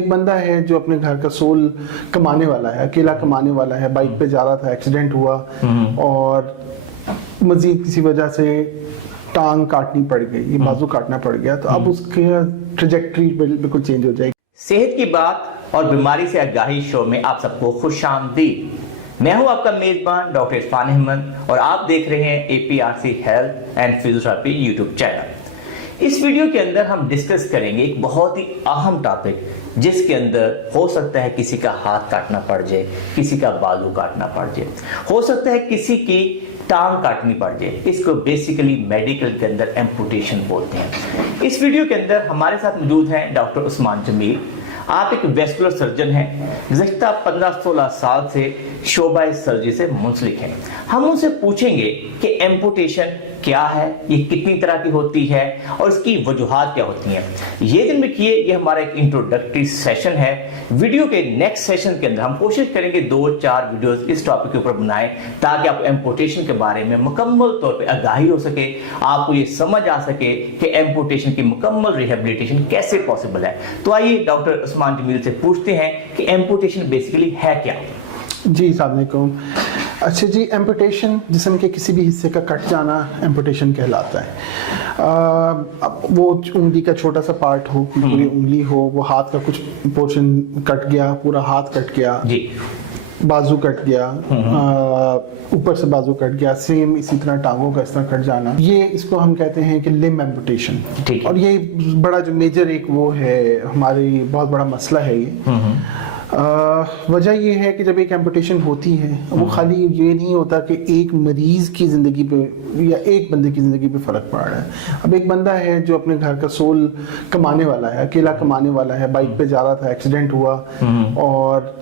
एक बंदा है जो अपने घर का सोल कमाने वाला है, अकेला कमाने वाला है, बाइक पे जा रहा था, एक्सीडेंट हुआ और मजीद किसी वजह से टांग काटनी पड़ गई, ये बाजू काटना पड़ गया, तो अब उसकी ट्रेजेक्टरी बिल्कुल चेंज हो जाएगी। सेहत की बात और बीमारी से आगाही शो में आप सबको खुशामदीद। मैं हूं आपका मेजबान डॉक्टर इरफान अहमद और आप देख रहे हैं APRC health and physiotherapy YouTube channel. इस वीडियो के अंदर हम डिस्कस करेंगे एक बहुत ही अहम टॉपिक, जिसके अंदर हो सकता है किसी का हाथ काटना पड़ जाए, किसी का बाजू काटना पड़ जाए, हो सकता है किसी की टांग काटनी पड़ जाए। इसको बेसिकली मेडिकल के अंदर एम्पुटेशन बोलते हैं। इस वीडियो के अंदर हमारे साथ मौजूद हैं डॉक्टर उस्मान जमील। आप एक वेस्कुलर सर्जन हैं, गुज़श्ता 15-16 साल से शोबा सर्जरी से मुंसलिक हैं। हम उनसे पूछेंगे कि एम्पुटेशन क्या है, ये कितनी तरह की होती है और इसकी वजूहात क्या होती हैं। ये दिन में किए, ये हमारा एक इंट्रोडक्टरी सेशन है। वीडियो के नेक्स्ट सेशन के अंदर हम कोशिश करेंगे 2-4 वीडियोस इस टॉपिक के ऊपर बनाएं, ताकि आप एम्पुटेशन के बारे में मुकम्मल तौर पे आगाही हो सके, आपको ये समझ आ सके कि एम्पुटेशन की मुकम्मल रिहेबिलिटेशन कैसे पॉसिबल है। तो आइए डॉक्टर उस्मान जमील से पूछते हैं कि एम्पुटेशन बेसिकली है क्या। जी अस्सलाम वालेकुम। अच्छा जी, एम्पुटेशन जिसम के किसी भी हिस्से का कट जाना एम्पुटेशन कहलाता है। अब वो उंगली का छोटा सा पार्ट हो, पूरी उंगली हो, वो हाथ का कुछ पोर्शन कट गया, पूरा हाथ कट गया जी, बाजू कट गया, ऊपर से बाजू कट गया, सेम इसी तरह टांगों का इस तरह कट जाना, ये इसको हम कहते हैं कि लिम्ब एम्पुटेशन। और ये बड़ा जो मेजर एक वो है, हमारी बहुत बड़ा मसला है ये। वजह ये है कि जब एक एम्पुटेशन होती है, वो खाली ये नहीं होता कि एक मरीज की जिंदगी पे या एक बंदे की जिंदगी पे फर्क पड़ रहा है। अब एक बंदा है जो अपने घर का सोल कमाने वाला है, अकेला कमाने वाला है, बाइक पे जा रहा था, एक्सीडेंट हुआ और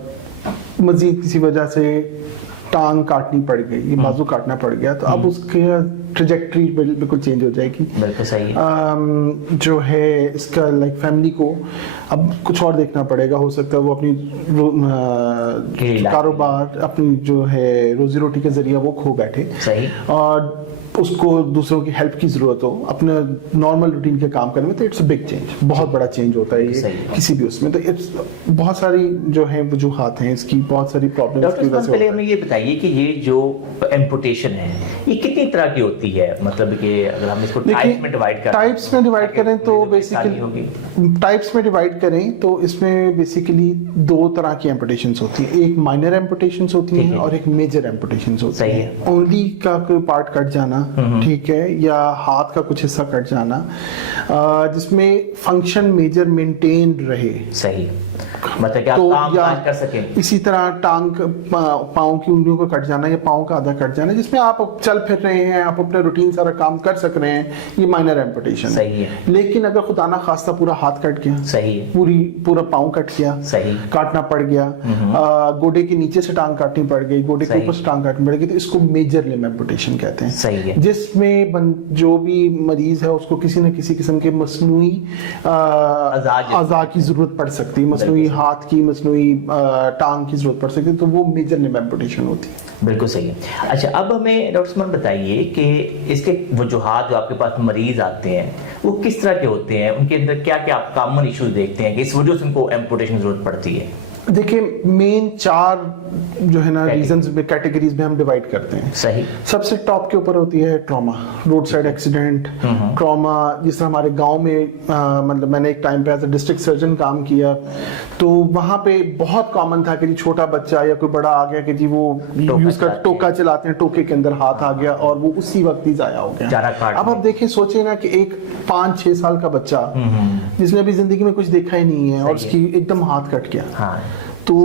मजीद किसी वजह से टांग काटनी पड़ गई, ये बाजू काटना पड़ गया, तो अब उसकी ट्रेजेक्टरी बिल्कुल चेंज हो जाएगी। बिल्कुल सही है। जो है इसका लाइक फैमिली को अब कुछ और देखना पड़ेगा। हो सकता है वो अपनी कारोबार, अपनी जो है रोजी रोटी के जरिए वो खो बैठे, सही, और उसको दूसरों की हेल्प की जरूरत हो अपने नॉर्मल रूटीन के काम करने में, तो इट्स अ बिग चेंज, बहुत बड़ा चेंज होता है ये किसी भी उसमें। तो इट्स बहुत सारी जो है वजूहात हैं इसकी, बहुत सारी प्रॉब्लम्स की वजह से। पहले हमें ये बताइए कि ये जो एम्पुटेशन है ये कितनी तरह की होती है, मतलब कि अगर हम इसको टाइप्स में डिवाइड करें तो बेसिकली टाइप्स में डिवाइड करें तो इसमें बेसिकली 2 तरह की एम्पुटेशंस होती है। एक माइनर एम्पुटेशंस होती है और एक मेजर एम्पुटेशंस होती है। उंगली का कोई पार्ट कट जाना, ठीक है, या हाथ का कुछ हिस्सा कट जाना, जिसमें फंक्शन मेजर मेंटेन रहे, सही, मतलब कि आप काम काज कर सकें। इसी तरह टांग पाँव की उंगलियों का कट जाना या पाँव का आधा कट जाना, जिसमें आप चल फिर रहे हैं, आप अपना रूटीन सारा काम कर सक रहे हैं, ये माइनर एम्पुटेशन सही है। लेकिन अगर खुदा ना खास्ता पूरा हाथ कट गया, सही है, पूरा पाँव कट गया, सही, काटना पड़ गया, गोडे के नीचे से टांग काटनी पड़ गई, गोडे के ऊपर से टांग काटनी पड़ गई, तो इसको मेजर लिम्ब एम्पुटेशन कहते हैं, सही है। जिसमें जो भी मरीज है उसको किसी न किसी किस्म के मसनूई अज़ा की जरूरत पड़ सकती है, मसनूई हाथ की, मसनूई टांग की जरूरत पड़ सकती है, तो वो मेजर लिम्ब एम्पुटेशन होती है। बिल्कुल सही है। अच्छा, अब हमें डॉक्टर उस्मान बताइए कि इसके वजूहात जो आपके पास मरीज आते हैं वो किस तरह के होते हैं, उनके अंदर क्या क्या आप कॉमन इश्यूज देखते हैं कि इस वजह से उनको एम्पुटेशन की जरूरत पड़ती है? देखिए, मेन 4 जो है ना रीजंस में, कैटेगरीज में हम डिवाइड करते हैं, सही। सबसे टॉप के ऊपर होती है trauma, road side accident, trauma. जिस तरह हमारे गांव में मतलब मैंने एक टाइम पे एज अ डिस्ट्रिक्ट सर्जन काम किया, तो वहां पे बहुत कॉमन था कि जी छोटा बच्चा या कोई बड़ा आ गया कि जी वो यूज कर टोका चलाते हैं, टोके के अंदर हाथ आ गया और वो उसी वक्त ही जाया हो गया। अब आप देखें, सोचे ना कि एक 5-6 साल का बच्चा जिसने अभी जिंदगी में कुछ देखा ही नहीं है और उसकी एकदम हाथ कट गया, तो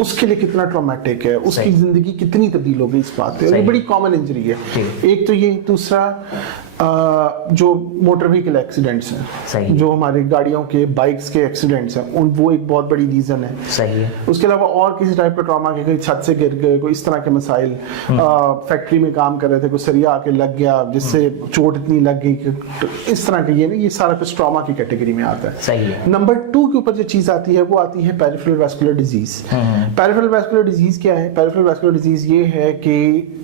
उसके लिए कितना ट्रॉमेटिक है, उसकी जिंदगी कितनी तब्दील हो गई इस बात पे। ये बड़ी कॉमन इंजरी है। एक तो ये, दूसरा जो मोटर व्हीकल एक्सीडेंट्स हैं, जो हमारी गाड़ियों के, बाइक्स के एक्सीडेंट्स हैं, वो एक बहुत बड़ी रीजन है, सही है। उसके अलावा और किसी टाइप का ट्रॉमा, के कोई छत से गिर गए, कोई इस तरह के मसाइल, फैक्ट्री में काम कर रहे थे, कोई सरिया आके लग गया जिससे चोट इतनी लग गई, इस तरह के ये सारा कुछ ट्रॉमा की कैटेगरी में आता है, सही है। नंबर 2 के ऊपर जो चीज आती है वो आती है peripheral vascular disease. Peripheral vascular disease क्या है? पेरिफेरल वैस्कुलर डिजीज ये है कि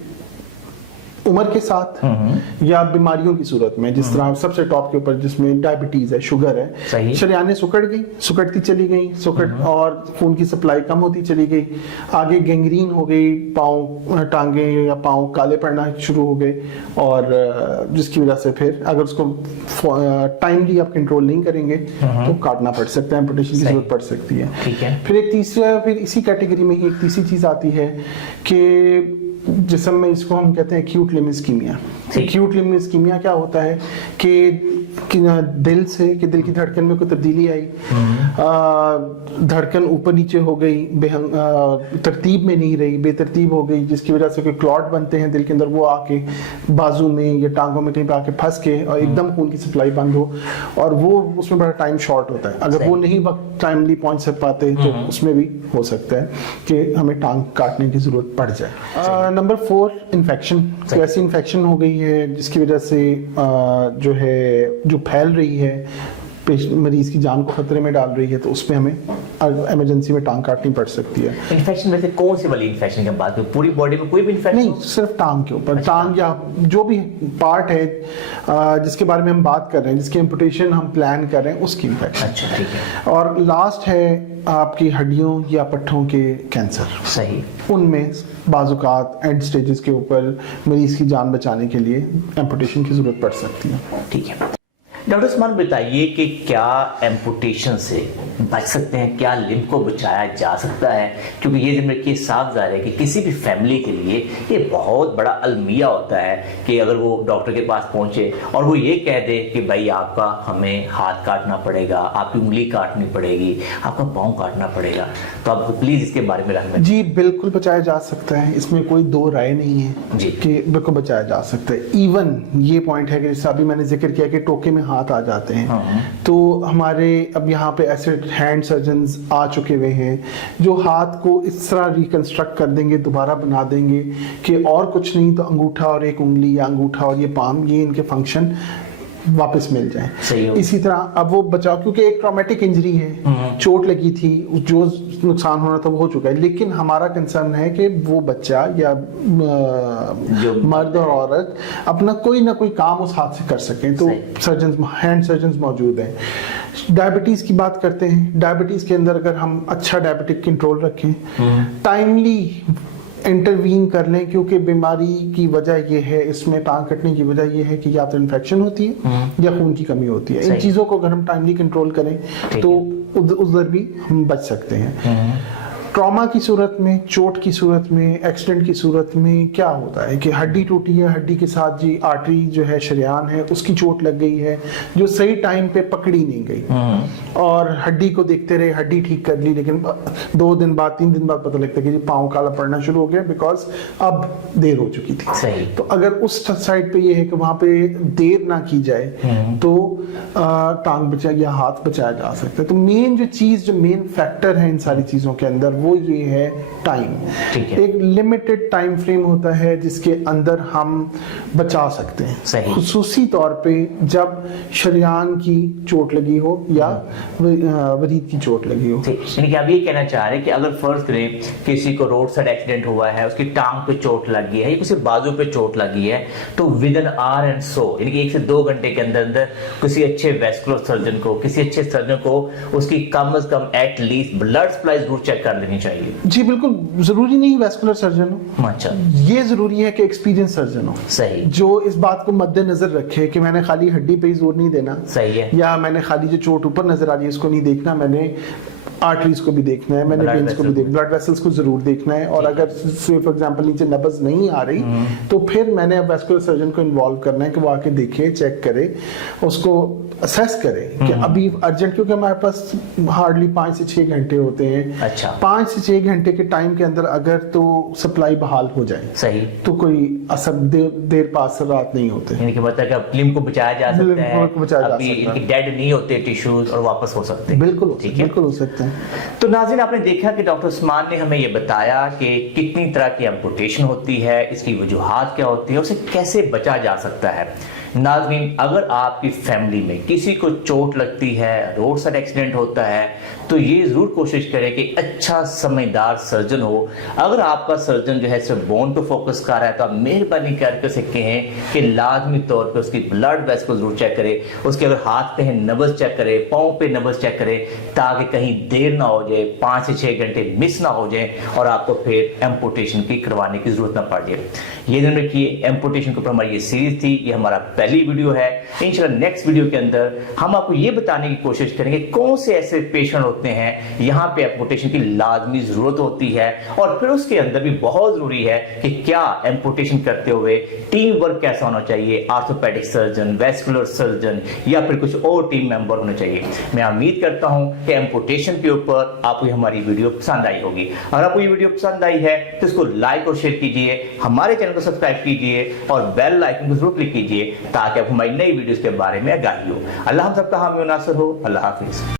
उम्र के साथ या बीमारियों की सूरत में, जिस तरह सबसे टॉप के ऊपर जिसमें डायबिटीज है, शुगर है, शरीयानें सुकड़ गई, सुकड़ती चली गई, और खून की सप्लाई कम होती चली गई, आगे गैंग्रीन हो गई, पाँव टांगे या पाँव काले पड़ना शुरू हो गए, और जिसकी वजह से फिर अगर उसको टाइमली आप कंट्रोल नहीं करेंगे तो काटना पड़ सकता है, एम्पुटेशन की जरूरत पड़ सकती है। फिर इसी कैटेगरी में ही एक तीसरी चीज आती है कि जिस्म में, इसको हम कहते हैं acute limb ischaemia. Acute limb ischaemia क्या होता है कि दिल की धड़कन में कोई तब्दीली आई, धड़कन ऊपर नीचे हो गई, तरतीब में नहीं रही, बेतरतीब हो गई, जिसकी वजह से कोई क्लॉट बनते हैं दिल के अंदर, वो आके बाजू में या टांगों में कहीं पे आके फंस के और एकदम खून की सप्लाई बंद हो, और वो उसमें बड़ा टाइम शॉर्ट होता है। अगर वो नहीं टाइमली पहुंच पाते तो उसमें भी हो सकता है कि हमें टांग काटने की जरूरत पड़ जाए। Number 4, infection. तो ऐसी इन्फेक्शन हो गई है जिसकी वजह से जो फैल रही है, मरीज की जान को खतरे में डाल रही है, तो उसमें हमें इमरजेंसी में टांग काटनी पड़ सकती है। इन्फेक्शन में से कौन सी वाली इन्फेक्शन की बात करें? पूरी बॉडी में कोई भी इन्फेक्शन नहीं, सिर्फ टांग के ऊपर। टांग या जो भी पार्ट है जिसके बारे में हम बात कर रहे हैं, जिसकी एम्पुटेशन हम प्लान कर रहे हैं, उसकी इन्फेक्शन। अच्छा, ठीक है। और लास्ट है आपकी हड्डियों या पट्ठों के कैंसर। सही। उनमें बाजुकात एंड स्टेजेस के ऊपर मरीज की जान बचाने के लिए एम्पुटेशन की जरूरत पड़ सकती है। ठीक है डॉक्टर उस्मान, बताइए कि क्या एम्पुटेशन से बच सकते हैं, क्या लिम्ब को बचाया जा सकता है? क्योंकि ये जिम्मेदारी साफ जाहिर है कि किसी भी फैमिली के लिए ये बहुत बड़ा अलमिया होता है कि अगर वो डॉक्टर के पास पहुंचे और वो ये कह दे कि भाई आपका हमें हाथ काटना पड़ेगा, आपकी उंगली काटनी पड़ेगी, आपका पाँव काटना पड़ेगा, तो आप प्लीज इसके बारे में रखें। जी बिल्कुल बचाया जा सकता है, इसमें कोई दो राय नहीं है जी कि बिल्कुल बचाया जा सकता है। इवन ये पॉइंट है कि जैसे अभी मैंने जिक्र किया कि टोके में हाथ आ जाते हैं, तो हमारे अब यहाँ पे ऐसे हैंड सर्जन्स आ चुके हुए हैं जो हाथ को इस तरह रिकंस्ट्रक्ट कर देंगे, दोबारा बना देंगे कि और कुछ नहीं तो अंगूठा और एक उंगली या अंगूठा और ये पाम, ये इनके फंक्शन वापस मिल जाए। इसी तरह अब वो बचाव, क्योंकि एक ट्रॉमेटिक इंजरी है, चोट लगी थी, जो नुकसान होना था वो हो चुका है, लेकिन हमारा कंसर्न है कि वो बच्चा या मर्द और औरत अपना कोई ना कोई काम उस हाथ से कर सकें, तो सर्जन, हैंड सर्जन मौजूद हैं। डायबिटीज की बात करते हैं, डायबिटीज के अंदर अगर हम अच्छा डायबिटिक कंट्रोल रखें, टाइमली इंटरवीन कर लें, क्योंकि बीमारी की वजह ये है, इसमें टांग कटने की वजह ये है कि या तो इन्फेक्शन होती है या खून की कमी होती है। इन चीजों को अगर हम टाइमली कंट्रोल करें तो उधर भी हम बच सकते हैं। ट्रॉमा की सूरत में, चोट की सूरत में, एक्सीडेंट की सूरत में क्या होता है कि हड्डी टूटी है, हड्डी के साथ जी आर्टरी जो है, शरेयान है, उसकी चोट लग गई है जो सही टाइम पे पकड़ी नहीं गई, और हड्डी को देखते रहे, हड्डी ठीक कर ली, लेकिन 2 दिन बाद 3 दिन बाद पता लगता है कि पाँव काला पड़ना शुरू हो गया, बिकॉज अब देर हो चुकी थी। सही। तो अगर उस साइड पे ये है कि वहां पे देर ना की जाए तो टांग बचा या हाथ बचाया जा सकता है। तो मेन जो चीज, जो मेन फैक्टर है इन सारी चीजों के अंदर, वो ये है टाइम। एक लिमिटेड टाइम फ्रेम होता है जिसके अंदर हम बचा सकते हैं, खुसूसी तौर पे जब शरेयान की चोट लगी हो या वरीद की चोट लगी हो। यानी कि आप ये कहना चाह रहे हैं कि अगर फर्ज करें किसी को रोड साइड एक्सीडेंट हुआ है, उसकी टांग पे चोट लगी है या किसी बाजू पे चोट लगी है, तो with an hour and so, यानी कि 1 से 2 घंटे के अंदर अंदर किसी अच्छे वेस्कुलर सर्जन को, किसी अच्छे सर्जन को उसकी कम से कम एट लीस्ट ब्लड सप्लाई जरूर चेक कर लेनी चाहिए। जी बिल्कुल, जरूरी नहीं वैस्कुलर सर्जन हो, अच्छा, ये जरूरी है कि एक्सपीरियंस सर्जन हो। सही। जो इस बात को मद्देनजर रखे कि मैंने खाली हड्डी पे ही जोर नहीं देना, सही है, या मैंने खाली जो चोट ऊपर नजर आ रही है उसको नहीं देखना, मैंने आर्टरीज को भी देखना है, मैंने वेन्स को भी देखना, ब्लड वेसल्स को जरूर देखना है, और अगर फॉर एग्जांपल नीचे नब्ज नहीं आ रही तो फिर मैंने अब वैस्कुलर सर्जन को इन्वॉल्व करना है कि वो आके देखे, चेक करे, उसको असेस करे कि अभी अर्जेंट, क्योंकि हमारे पास हार्डली 5 से 6 घंटे होते हैं। अच्छा। 5 से 6 घंटे के टाइम के अंदर अगर तो सप्लाई बहाल हो जाए, सही, तो कोई असर देर पास रात नहीं होते, यानी कि मतलब कि लिम्ब को बचाया जा सकता है, अभी इनके डेड नहीं होते टिश्यूज और वापस हो सकते हैं। बिल्कुल, ठीक है, बिल्कुल हो सकते हैं। तो नाज़रीन, आपने देखा कि डॉक्टर उस्मान ने हमें ये बताया कि कितनी तरह की एम्पुटेशन होती है, इसकी वजूहात क्या होती है, उसे कैसे बचा जा सकता है। नाज़रीन, अगर आपकी फैमिली में किसी को चोट लगती है, रोड साइड एक्सीडेंट होता है, तो ये जरूर कोशिश करें कि अच्छा समझदार सर्जन हो। अगर आपका सर्जन जो है सिर्फ बोन पे फोकस कर रहा है तो आप मेहरबानी करके उसे कहें कि लाजमी तौर पे उसकी ब्लड वेसल को जरूर चेक करे, उसके अगर हाथ पे है नब्ज चेक करे, पाँव पे नब्ज चेक करे, ताकि कहीं देर ना हो जाए, 5 से 6 घंटे मिस ना हो जाए और आपको फिर एम्पुटेशन की करवाने की जरूरत ना पड़ जाए। ये ध्यान रखिए, एम्पुटेशन के ऊपर हमारी ये सीरीज थी, ये हमारा पहली वीडियो है। इंशाल्लाह नेक्स्ट वीडियो के अंदर हम आपको ये बताने की कोशिश करेंगे कौन से ऐसे पेशेंट होते हैं यहाँ पे एम्पुटेशन की लाजमी जरूरत होती है, और फिर उसके अंदर भी बहुत जरूरी है कि क्या एम्पुटेशन करते हुए टीम वर्क कैसा होना चाहिए, आर्थोपेडिक सर्जन, वेस्कुलर सर्जन या फिर कुछ और टीम मेंबर होने चाहिए। मैं उम्मीद करता हूं कि एम्पुटेशन के ऊपर आपको हमारी वीडियो पसंद आई होगी। अगर आपको ये वीडियो पसंद आई है तो इसको लाइक और शेयर कीजिए, हमारे चैनल को सब्सक्राइब कीजिए और बेल आइकन को जरूर क्लिक कीजिए ताकि आपको हमारी नई वीडियोस के बारे में आगाही हो। अल्लाह हम सबका हामी और नासर हो। अल्लाह हाफिज।